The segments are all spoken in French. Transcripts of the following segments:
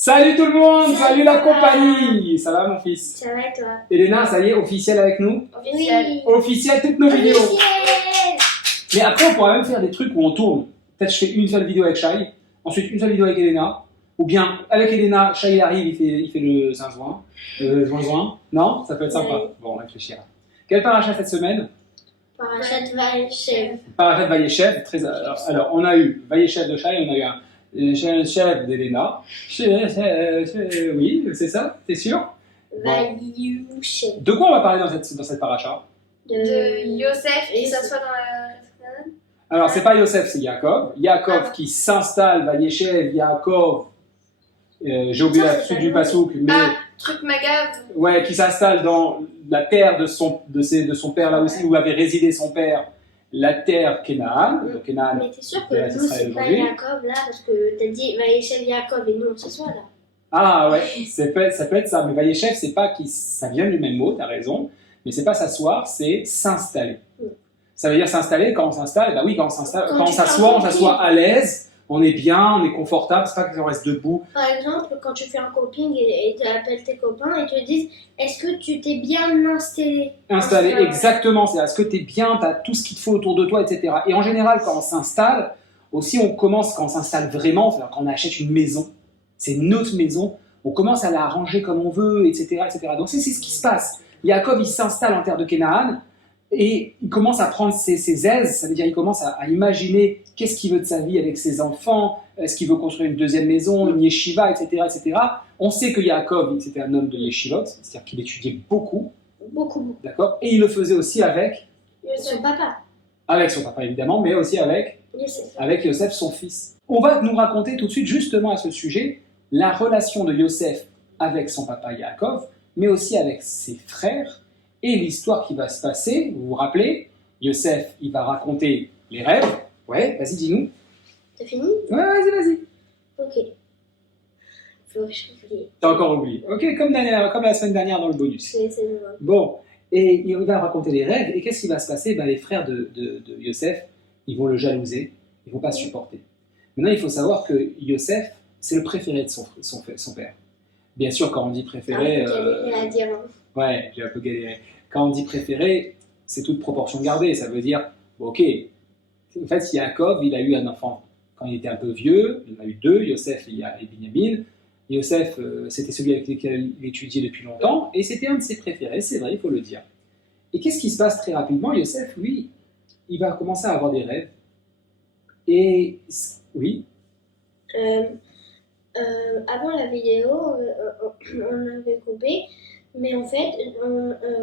Salut tout le monde, salut la compagnie. Ça va mon fils? Ça va et toi? Elena, ça y est, officiel avec nous? Oui. Officiel toutes nos vidéos. Officiel. Mais après on pourra même faire des trucs où on tourne. Peut-être je fais une seule vidéo avec Shai, ensuite une seule vidéo avec Elena. Ou bien avec Elena, Shai il arrive, il fait le zinzouin. Zinzouin. Non? Ça peut être sympa. Oui. Bon, on réfléchira. Quel parachat cette semaine? Parachat Vaïchev. Parachat Vaïchev. Alors on a eu Vaïchev de Shai, on a eu un chef d'Elena. Oui, c'est ça? T'es sûr? Vaïchev. De quoi on va parler dans cette paracha? De Yosef et que ça soit dans la Canaan. Alors, c'est pas Yosef, c'est Yaakov. Yaakov qui s'installe, Vaïchev, Yaakov, j'ai oublié la suite du pasouk, mais Truc magave. ouais, qui s'installe dans la terre de son père, là aussi où avait résidé son père, la terre Canaan. Donc Canaan, Mais t'es sûr que de la nous, Israël c'est pas aujourd'hui. Jacob là? Parce que t'as dit Vaïchev Jacob et nous, on s'assoit là. Ah ouais, ça peut être ça. Mais Vaïchev, c'est pas ça vient du même mot, t'as raison, mais c'est pas s'asseoir, c'est s'installer. Ça veut dire s'installer, quand on s'installe, bah oui, quand on s'assoit à l'aise, on est bien, on est confortable, c'est pas qu'on reste debout. Par exemple, quand tu fais un coping et tu appelles tes copains et te disent est-ce que tu t'es bien installé? Installé, exactement, c'est est-ce que tu es bien, tu as tout ce qu'il te faut autour de toi, etc. Et en général, quand on s'installe, aussi on commence, quand on s'installe vraiment, c'est-à-dire quand on achète une maison, c'est notre maison, on commence à la arranger comme on veut, etc. etc. Donc c'est ce qui se passe. Yaakov, il s'installe en terre de Canaan, et il commence à prendre ses aises, ça veut dire il commence à imaginer qu'est-ce qu'il veut de sa vie avec ses enfants, est-ce qu'il veut construire une deuxième maison, une yeshiva, etc. etc. On sait que Yaakov, c'était un homme de yeshivot, c'est-à-dire qu'il étudiait beaucoup, Beaucoup. d'accord, et il le faisait aussi avec Son papa. son papa évidemment, mais aussi Yosef. avec Yosef, son fils. On va nous raconter tout de suite, justement à ce sujet, la relation de Yosef avec son papa Yaakov, mais aussi avec ses frères, et l'histoire qui va se passer. Vous vous rappelez, Yosef, il va raconter les rêves. Ouais, vas-y, dis-nous. T'as fini? Ouais, vas-y. Ok. Faut que je oublie. T'as encore oublié. Ok, comme la semaine dernière dans le bonus. C'est bon. Bon, et il va raconter les rêves, et qu'est-ce qui va se passer? Les frères de Yosef, ils vont le jalouser, ils vont pas supporter. Maintenant, il faut savoir que Yosef, c'est le préféré de son père. Bien sûr, quand on dit préféré... à dire. Ouais, j'ai un peu galéré. Quand on dit préféré, c'est toute proportion gardée. Ça veut dire, ok, en fait, Yaakov, il a eu un enfant quand il était un peu vieux, il en a eu deux, Yosef et Binyamin. Yosef, c'était celui avec lequel il étudiait depuis longtemps, et c'était un de ses préférés, c'est vrai, il faut le dire. Et qu'est-ce qui se passe très rapidement? Yosef, lui, il va commencer à avoir des rêves. Et, oui, avant la vidéo, on avait coupé, mais en fait,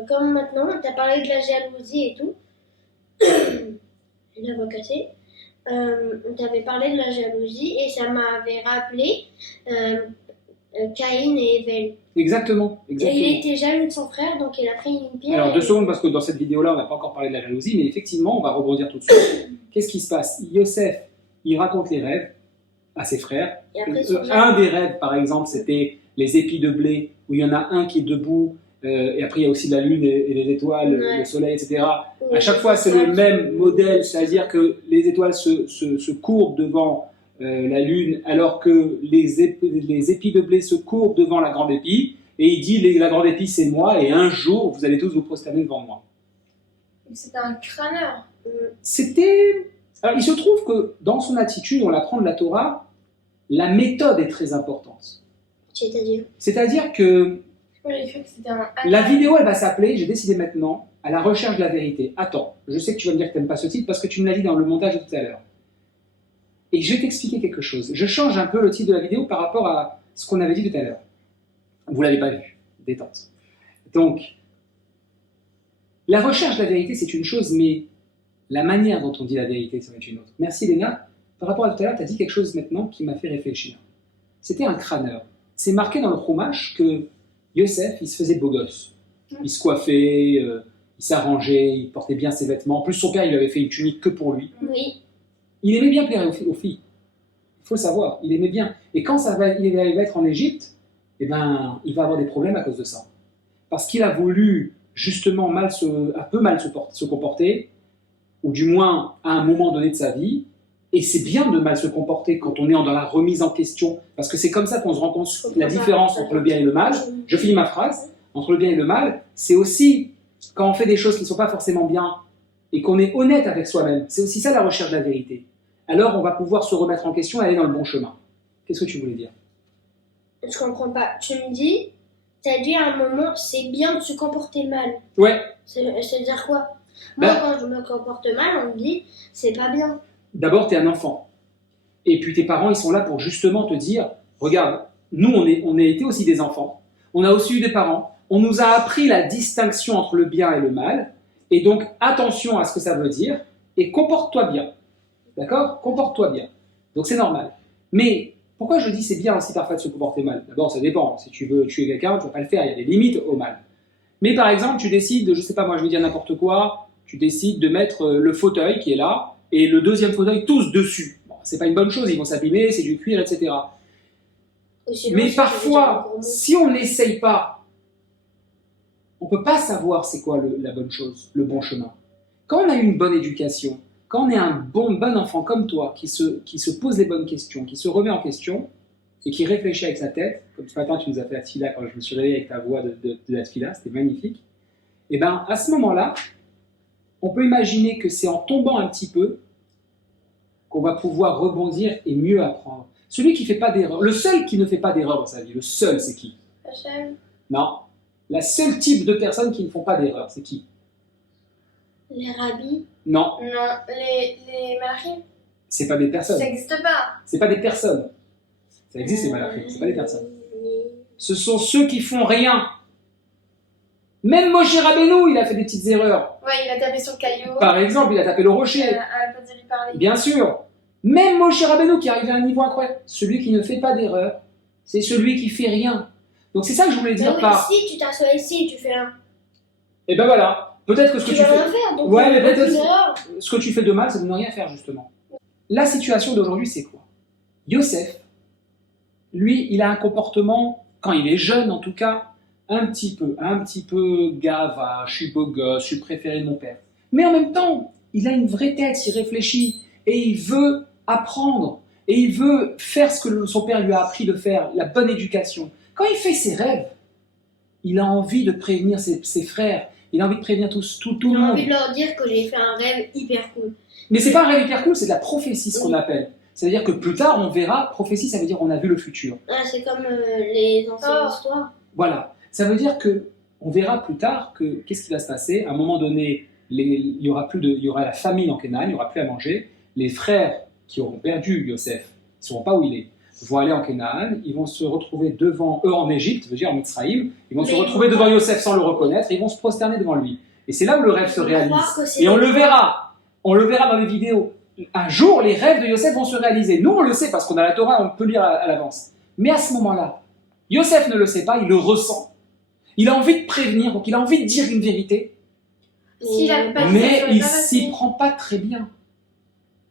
comme maintenant, tu as parlé de la jalousie et tout, la voix cassée, tu avais parlé de la jalousie et ça m'avait rappelé Caïn et Evel. exactement. Et il était jaloux de son frère, donc il a pris une pierre. Alors, 2 secondes, parce que dans cette vidéo-là, on n'a pas encore parlé de la jalousie, mais effectivement, on va rebondir tout de suite. Qu'est-ce qui se passe? Yosef, il raconte les rêves à ses frères. Et après, Un des rêves, par exemple, c'était les épis de blé, où il y en a un qui est debout, et après il y a aussi la lune et les étoiles, Ouais. le soleil, etc. Oui, À chaque fois, c'est le même modèle, c'est-à-dire que les étoiles se courbent devant la lune, alors que les épis de blé se courbent devant la grande épi, et il dit, la grande épi, c'est moi, et un jour, vous allez tous vous prosterner devant moi. C'était un crâneur. Alors, il se trouve que dans son attitude, on l'apprend de la Torah, la méthode est très importante. C'est-à-dire C'est-à-dire que Moi, j'ai cru que c'était un. la vidéo, elle va s'appeler, j'ai décidé maintenant, à la recherche de la vérité. Attends, je sais que tu vas me dire que tu n'aimes pas ce titre parce que tu me l'as dit dans le montage de tout à l'heure. Et je vais t'expliquer quelque chose. Je change un peu le titre de la vidéo par rapport à ce qu'on avait dit tout à l'heure. Vous ne l'avez pas vu. Détente. Donc, la recherche de la vérité, c'est une chose, mais la manière dont on dit la vérité, c'en est une autre. Merci Léna. Par rapport à tout à l'heure, tu as dit quelque chose maintenant qui m'a fait réfléchir. C'était un crâneur. C'est marqué dans le Chumash que Yosef, il se faisait beau gosse. Il se coiffait, il s'arrangeait, il portait bien ses vêtements. En plus, son père, il lui avait fait une tunique que pour lui. Oui. Il aimait bien plaire aux filles. Il faut le savoir, il aimait bien. Et quand il va être en Égypte, eh ben, il va avoir des problèmes à cause de ça. Parce qu'il a voulu justement un peu mal se comporter, ou du moins à un moment donné de sa vie, Et c'est bien de mal se comporter quand on est dans la remise en question, parce que c'est comme ça qu'on se rend compte la différence entre le bien et le mal. Je finis ma phrase. Entre le bien et le mal, c'est aussi quand on fait des choses qui ne sont pas forcément bien et qu'on est honnête avec soi-même. C'est aussi ça la recherche de la vérité. Alors on va pouvoir se remettre en question et aller dans le bon chemin. Qu'est-ce que tu voulais dire? Je comprends pas. Tu me dis, t'as dit à un moment, c'est bien de se comporter mal. Ouais. C'est-à-dire quoi? Moi, quand je me comporte mal, on me dit, c'est pas bien. D'abord, tu es un enfant. Et puis tes parents, ils sont là pour justement te dire, regarde, nous, on a été aussi des enfants. On a aussi eu des parents. On nous a appris la distinction entre le bien et le mal. Et donc, attention à ce que ça veut dire. Et comporte-toi bien. D'accord? Comporte-toi bien. Donc, c'est normal. Mais pourquoi je dis c'est bien aussi parfois de se comporter mal? D'abord, ça dépend. Si tu veux tuer quelqu'un, tu ne vas pas le faire. Il y a des limites au mal. Mais par exemple, tu décides, je ne sais pas, moi je vais dire n'importe quoi, tu décides de mettre le fauteuil qui est là et le deuxième fauteuil tous dessus. Bon, c'est pas une bonne chose, ils vont s'abîmer, c'est du cuir, etc. Sinon, Mais si parfois, si on n'essaye pas, on ne peut pas savoir c'est quoi la bonne chose, le bon chemin. Quand on a eu une bonne éducation, quand on est un bon enfant comme toi, qui se pose les bonnes questions, qui se remet en question, et qui réfléchit avec sa tête, comme ce matin tu nous as fait la tfila quand je me suis réveillé avec ta voix de la tfila, c'était magnifique, et bien à ce moment-là, on peut imaginer que c'est en tombant un petit peu qu'on va pouvoir rebondir et mieux apprendre. Celui qui ne fait pas d'erreur, le seul qui ne fait pas d'erreur dans sa vie, le seul c'est qui? Hachem. Non, la seule type de personnes qui ne font pas d'erreur, c'est qui? Les rabbis. Non, Non, les malachim. c'est pas des personnes, Ça n'existe pas. c'est pas des personnes. Ça existe les malachim, c'est pas des personnes. Ce sont ceux qui font rien. Même Moshe Rabbeinu, il a fait des petites erreurs. Ouais, il a tapé sur le caillou. Par exemple, il a tapé le rocher. À la place de lui parler. Bien sûr. Même Moshe Rabbeinu qui arrive à un niveau incroyable. Celui qui ne fait pas d'erreur, c'est celui qui fait rien. Donc c'est ça que je voulais dire Oui, par... si tu t'assois ici, tu fais un. Et ben voilà. Peut-être que ce que Tu tu vas fais... rien faire, donc Ouais, mais aucune peut-être erreur. ce que tu fais de mal, c'est de ne rien faire, justement. La situation d'aujourd'hui, c'est quoi? Yosef, lui, il a un comportement, quand il est jeune en tout cas, un petit peu gava, je suis beau gosse, je suis préféré de mon père. Mais en même temps, il a une vraie tête, il réfléchit, et il veut apprendre, et il veut faire ce que son père lui a appris de faire, la bonne éducation. Quand il fait ses rêves, il a envie de prévenir ses frères, il a envie de prévenir tout le J'ai monde. envie de leur dire que j'ai fait un rêve hyper cool. Mais c'est pas un rêve hyper cool, c'est de la prophétie, ce qu'on appelle. C'est-à-dire que plus tard, on verra, prophétie, ça veut dire on a vu le futur. Ah, c'est comme les anciennes histoires. Voilà. Ça veut dire que on verra plus tard que qu'est-ce qui va se passer. À un moment donné, il y aura la famine en Canaan, il n'y aura plus à manger. Les frères qui auront perdu Yosef, ils ne sauront pas où il est, vont aller en Canaan, ils vont se retrouver devant eux en Égypte, veut dire en Mitzraïm, ils vont se retrouver devant Yosef sans le reconnaître, et ils vont se prosterner devant lui. Et c'est là où le rêve se réalise. Et on le verra dans les vidéos. Un jour, les rêves de Yosef vont se réaliser. Nous, on le sait parce qu'on a la Torah, on peut lire à l'avance. Mais à ce moment-là, Yosef ne le sait pas, il le ressent. Il a envie de prévenir, donc il a envie de dire une vérité, Si j'avais pas dit ça, mais ça il aurait pas s'y passé. prend pas très bien.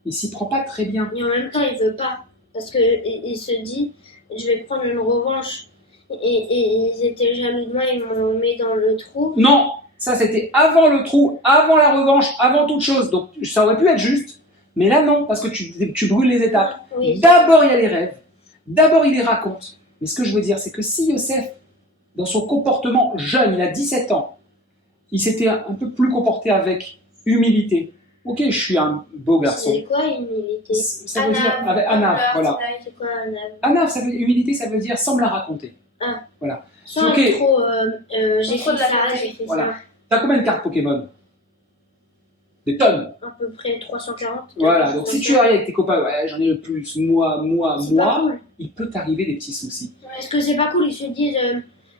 Il s'y prend pas très bien. Et en même temps, il veut pas. Parce qu'il se dit, je vais prendre une revanche. Et ils étaient jaloux de moi, ils m'ont mis dans le trou. Non, ça c'était avant le trou, avant la revanche, avant toute chose. Donc ça aurait pu être juste, mais là non, parce que tu brûles les étapes. Oui. D'abord il y a les rêves, d'abord il les raconte. Mais ce que je veux dire, c'est que si Yosef, dans son comportement jeune, il a 17 ans, il s'était un peu plus comporté avec humilité. Ok, je suis un beau garçon. C'est quoi humilité? Ça veut dire, avec Anav, voilà. C'est quoi un âme? Anav, humilité, ça veut dire sans me la raconter. Ah. Voilà. Sans Ok. être trop, j'ai Trop fait de la ça, vérité. j'ai fait Voilà. ça. T'as combien de cartes Pokémon? Des tonnes. À peu près 340. Voilà, donc si tu arrives avec tes copains, ouais, j'en ai le plus, moi, C'est pas cool. il peut t'arriver des petits soucis. Est-ce que c'est pas cool? Ils se disent,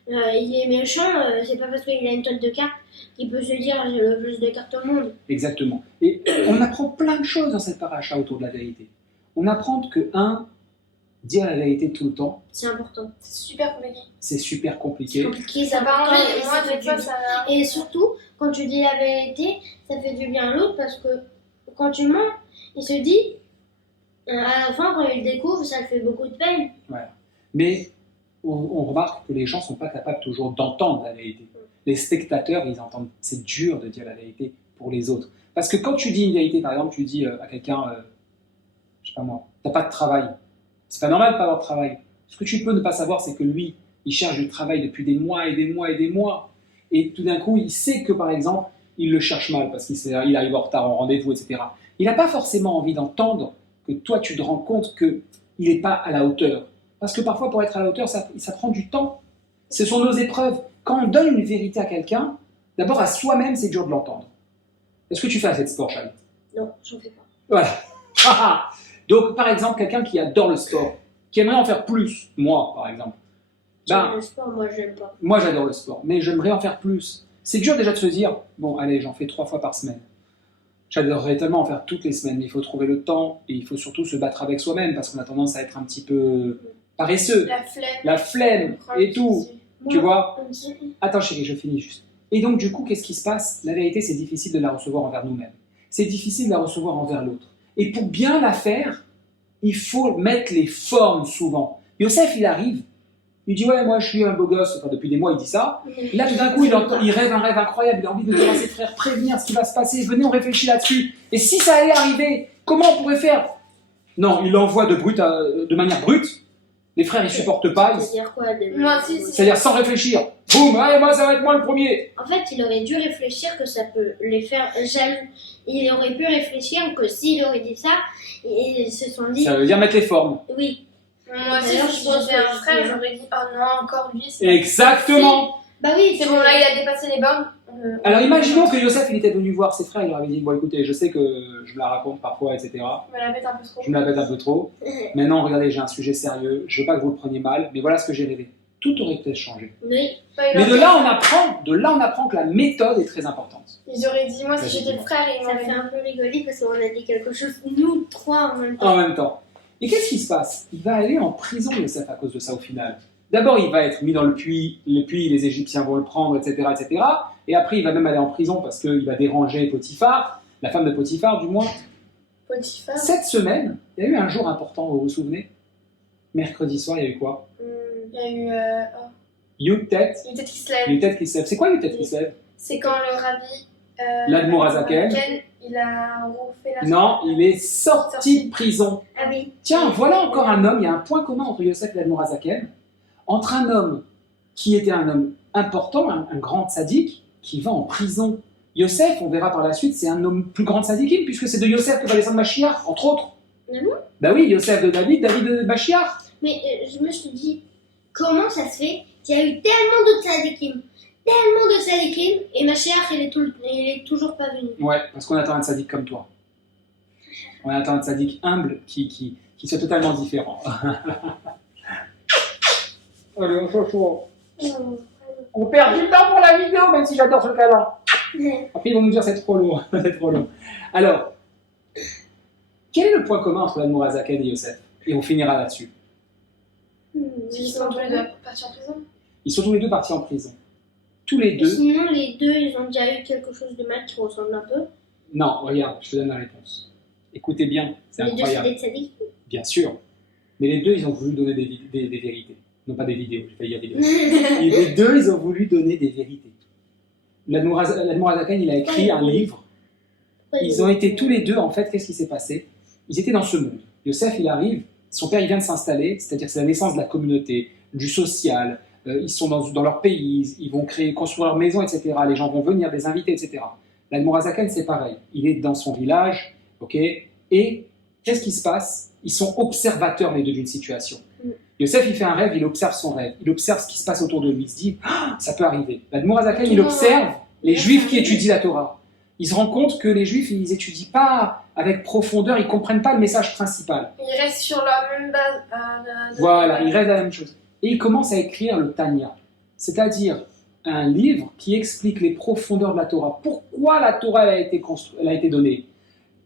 il est méchant, c'est pas parce qu'il a une tonne de cartes qu'il peut se dire, j'ai le plus de cartes au monde. Exactement. Et on apprend plein de choses dans cette paracha autour de la vérité. On apprend que, dire la vérité tout le temps, C'est important. C'est super compliqué. c'est super compliqué. Compliqué, Ça c'est va important. enlever, Et et ça moi, fait des du fois, bien. ça. Et surtout, quand tu dis la vérité, ça fait du bien à l'autre parce que quand tu mens, il se dit, à la fin, quand il découvre, ça le fait beaucoup de peine. Mais on remarque que les gens ne sont pas capables toujours d'entendre la vérité. Les spectateurs, ils entendent, c'est dur de dire la vérité pour les autres. Parce que quand tu dis une vérité, par exemple, tu dis à quelqu'un, je sais pas moi, t'as pas de travail. C'est pas normal de pas avoir de travail. Ce que tu peux ne pas savoir, c'est que lui, il cherche du travail depuis des mois et des mois et des mois. Et tout d'un coup, il sait que, par exemple, il le cherche mal parce qu'il arrive en retard en rendez-vous, etc. Il n'a pas forcément envie d'entendre que toi, tu te rends compte qu'il n'est pas à la hauteur. Parce que parfois, pour être à la hauteur, ça prend du temps. Ce sont nos épreuves. Quand on donne une vérité à quelqu'un, d'abord à soi-même, c'est dur de l'entendre. Est-ce que tu fais assez de sport, Charlie? Non, j'en fais pas. Voilà. Donc, par exemple, quelqu'un qui adore le sport, qui aimerait en faire plus, moi, par exemple. Le sport, moi, j'aime pas. Moi, j'adore le sport, mais j'aimerais en faire plus. C'est dur déjà de se dire, bon, allez, j'en fais 3 fois par semaine. J'adorerais tellement en faire toutes les semaines, mais il faut trouver le temps et il faut surtout se battre avec soi-même parce qu'on a tendance à être un petit peu paresseux. La flemme et tout. Tu vois? Attends chérie, je finis juste. Et donc du coup, qu'est-ce qui se passe? La vérité, c'est difficile de la recevoir envers nous-mêmes. C'est difficile de la recevoir envers l'autre. Et pour bien la faire, il faut mettre les formes souvent. Yosef, il arrive, il dit ouais, moi je suis un beau gosse, enfin depuis des mois il dit ça. Et là tout d'un coup, il rêve un rêve incroyable, il a envie de dire à ses frères, prévenir ce qui va se passer, venez on réfléchit là-dessus. Et si ça allait arriver, comment on pourrait faire? Non, il l'envoie de manière brute. Les frères, ils supportent pas. C'est-à-dire quoi Moi aussi, C'est-à-dire sans réfléchir. Boum, allez, moi, ça va être moi le premier. En fait, il aurait dû réfléchir que ça peut les faire jaloux. Il aurait pu réfléchir que s'il aurait dit ça, ils se sont dit... Ça veut dire mettre les formes. Oui. Moi aussi, si j'étais un frère, j'aurais dit « Oh non, encore lui, c'est... » Exactement. Bah oui, C'est bon, là, il a dépassé les bornes. Alors, imaginons que Yosef, il était venu voir ses frères, il leur avait dit, bon, écoutez, je sais que je me la raconte parfois, etc. Je me la pète un peu trop. Je me la pète un peu trop. Maintenant, regardez, j'ai un sujet sérieux, je veux pas que vous le preniez mal, mais voilà ce que j'ai rêvé. Tout aurait peut-être changé. Oui. Mais de là, on apprend que la méthode est très importante. Ils auraient dit, moi, si j'étais le frère, ils Ça m'auraient fait dit... un peu rigoler parce qu'on a dit quelque chose, nous trois en même temps. En même temps. Et qu'est-ce qui se passe? Il va aller en prison, Yosef, à cause de ça, au final. D'abord, il va être mis dans le puits, les Égyptiens vont le prendre, etc., etc. Et après, il va même aller en prison parce qu'il va déranger Potiphar, la femme de Potiphar, du moins. Potiphar. Cette semaine, il y a eu un jour important, vous vous souvenez? Mercredi soir, il y a eu quoi? Il y a eu... Yud-Tet. Yud-Tet qui se lève. Yud-Tet qui se lève. C'est quoi Yud-Tet qui se lève? C'est quand le rabbi... L'Admorazaken. Il a refait la... Non, il est sorti de prison. Ah oui. Tiens, voilà encore un homme, il y a un point commun entre Yosef et l'Admorazaken, entre un homme qui était un homme important, un grand sadique, qui va en prison. Yosef, on verra par la suite, c'est un homme plus grand sadikim, puisque c'est de Yosef que va descendre Mashiach, entre autres. Ah bon? Bah oui, Yosef de David, David de Mashiach. Mais je me suis dit, comment ça se fait qu'il y a eu tellement de tzadikim, et Mashiach, il est toujours pas venu. Ouais, parce qu'on attend un sadique comme toi. On attend un sadique humble qui soit totalement différent. Allez, on se chaud. On perd du temps pour la vidéo, même si j'adore ce câlin. Après, ils vont nous dire c'est trop lourd. C'est trop long. Alors, quel est le point commun entre l'Admorazaken et Yosef? Et on finira là-dessus. Ils sont tous les deux partis en prison. Ils sont tous les deux partis en prison. Tous les deux. Sinon, les deux, ils ont déjà eu quelque chose de mal qui ressemble un peu. Non, regarde, je te donne la réponse. Écoutez bien, c'est Les deux, c'est incroyable. des tzadikim. Bien sûr. Mais les deux, ils ont voulu donner des vérités. Non, pas des vidéos, j'ai failli dire vidéos. Et les deux, ils ont voulu donner des vérités. L'Admorazaken, il a écrit un livre. Ils ont été tous les deux, en fait, qu'est-ce qui s'est passé? Ils étaient dans ce monde. Yosef, il arrive, son père, il vient de s'installer, c'est-à-dire que c'est la naissance de la communauté, du social. Ils sont dans leur pays, ils vont construire leur maison, etc. Les gens vont venir, des invités, etc. L'Admorazaken, c'est pareil. Il est dans son village, ok? Et qu'est-ce qui se passe? Ils sont observateurs, les deux, d'une situation. Yosef, il fait un rêve, il observe son rêve. Il observe ce qui se passe autour de lui. Il se dit, ah, ça peut arriver. L'Admorazaken, il observe les Juifs qui étudient la Torah. Il se rend compte que les Juifs, ils n'étudient pas avec profondeur, ils ne comprennent pas le message principal. Ils restent sur la même base. Voilà, ils restent à la même chose. Et il commence à écrire le Tanya, c'est-à-dire un livre qui explique les profondeurs de la Torah. Pourquoi la Torah elle a été donnée?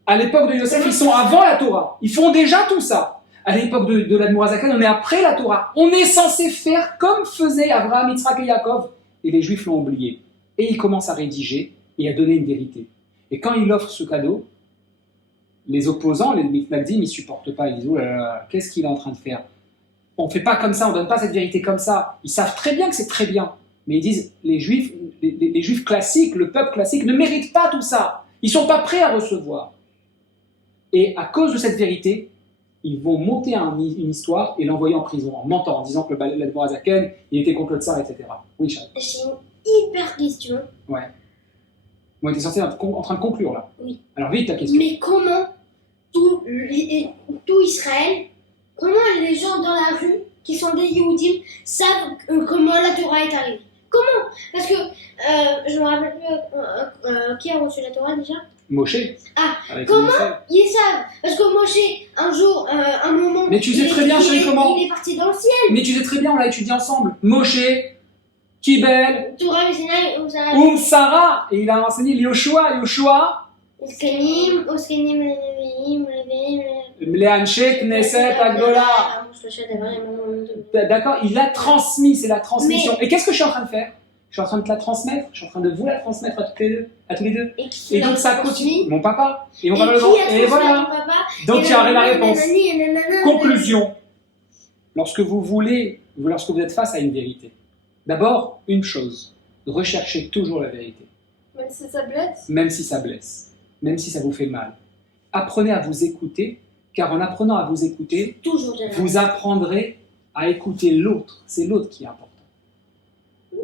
À l'époque de Yosef, ils sont avant la Torah. Ils font déjà tout ça. À l'époque de l'Admorazaken, on est après la Torah. On est censé faire comme faisaient Abraham, Yitzhak et Yaakov. Et les Juifs l'ont oublié. Et il commence à rédiger et à donner une vérité. Et quand il offre ce cadeau, les opposants, les Mitnagdim, ils ne supportent pas. Ils disent, oh là là, qu'est-ce qu'il est en train de faire? On ne fait pas comme ça, on ne donne pas cette vérité comme ça. Ils savent très bien que c'est très bien. Mais ils disent, les Juifs classiques, le peuple classique ne mérite pas tout ça. Ils ne sont pas prêts à recevoir. Et à cause de cette vérité, ils vont monter une histoire et l'envoyer en prison, en mentant, en disant que l'Admorazaken, il était contre le tsar, etc. Oui, Charles. J'ai une hyper question. Ouais. Bon, t'es censé être en train de conclure là. Oui. Alors vite ta question. Mais comment tout Israël, comment les gens dans la rue qui sont des Yehudim savent comment la Torah est arrivée? Comment? Parce que je me rappelle plus qui a reçu la Torah déjà. Moshe. Ah, avec comment Moshe. Ils savent. Parce que Moshe, un jour, un moment. Mais tu sais très bien, chérie, comment? Il est parti dans le ciel. Mais tu sais très bien, on l'a étudié ensemble. Moshe, Kibel, Torah, Sinai, Sarah, et il a enseigné Yoshua, Oskenim, Leneviim, Leanche, Knesset, Agdola. D'accord, il a transmis, c'est la transmission. Et qu'est-ce que je suis en train de faire? Je suis en train de te la transmettre, je suis en train de vous la transmettre à tous les deux. Et donc ça continue. Mon papa. Et mon papa le Et voilà. Donc tu as la réponse. Conclusion. Lorsque vous êtes face à une vérité, d'abord, une chose, recherchez toujours la vérité. Même si ça blesse. Même si ça blesse, même si ça vous fait mal. Apprenez à vous écouter, car en apprenant à vous écouter, vous apprendrez à écouter l'autre. C'est l'autre qui est important.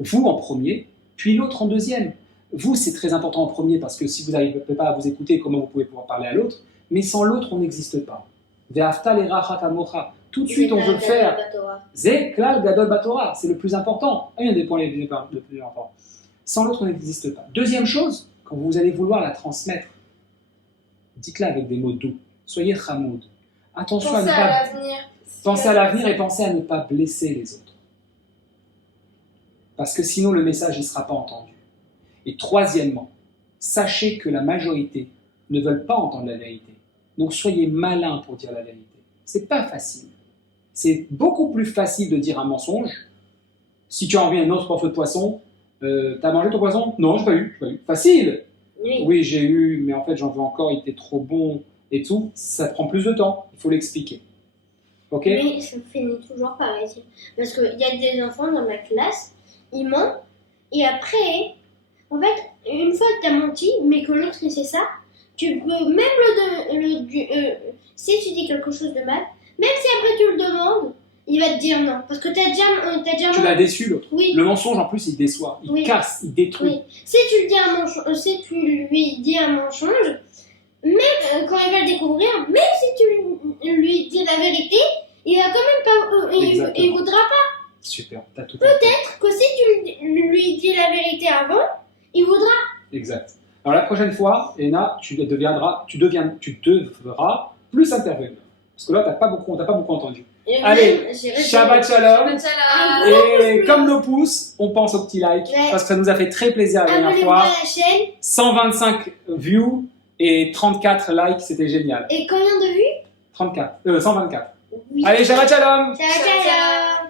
Vous en premier, puis l'autre en deuxième. Vous, c'est très important en premier, parce que si vous n'arrivez pas à vous écouter, comment vous pouvez pouvoir parler à l'autre? Mais sans l'autre, on n'existe pas. Ve'afta l'eracha kamocha. Tout de suite, on veut le faire. C'est klal gadol batora, c'est le plus important. Un des points les plus importants. Sans l'autre, on n'existe pas. Deuxième chose, quand vous allez vouloir la transmettre, dites-la avec des mots doux. Soyez chamoud. Attention Pensez à à ne pas... l'avenir. Pensez à l'avenir et pensez à ne pas blesser les autres. Parce que sinon, le message ne sera pas entendu. Et troisièmement, sachez que la majorité ne veulent pas entendre la vérité. Donc soyez malins pour dire la vérité. C'est pas facile. C'est beaucoup plus facile de dire un mensonge. Si tu as envie d'un autre morceau de poisson, t'as mangé ton poisson? Non, j'ai pas eu. Facile. Oui, j'ai eu, mais en fait j'en veux encore, il était trop bon et tout. Ça prend plus de temps, il faut l'expliquer. Ok? Mais ça finit toujours pareil. Parce qu'il y a des enfants dans ma classe, ils mentent, et après, en fait, une fois que tu as menti, mais que l'autre il sait ça, tu peux même si tu dis quelque chose de mal, même si après tu le demandes, il va te dire non. Parce que tu as déjà Tu l'as déçu l'autre. Oui. Le mensonge en plus il déçoit, il casse, il détruit. Oui. Si tu lui dis un mensonge, même quand il va le découvrir, même si tu lui dis la vérité, il va quand même pas, il voudra pas. Super, t'as tout Peut-être que si tu lui dis la vérité avant, il voudra. Exact. Alors la prochaine fois, Ena, tu devras plus intervenir. Parce que là, on t'a pas beaucoup entendu. Allez, Shabbat Shalom. Et comme nos pouces, on pense au petit like. Ouais. Parce que ça nous a fait très plaisir la dernière Abonnez-vous fois. à la chaîne. 125 views et 34 likes, c'était génial. Et combien de vues? 124. Oui. Allez, Shabbat Shalom. Ciao, ciao.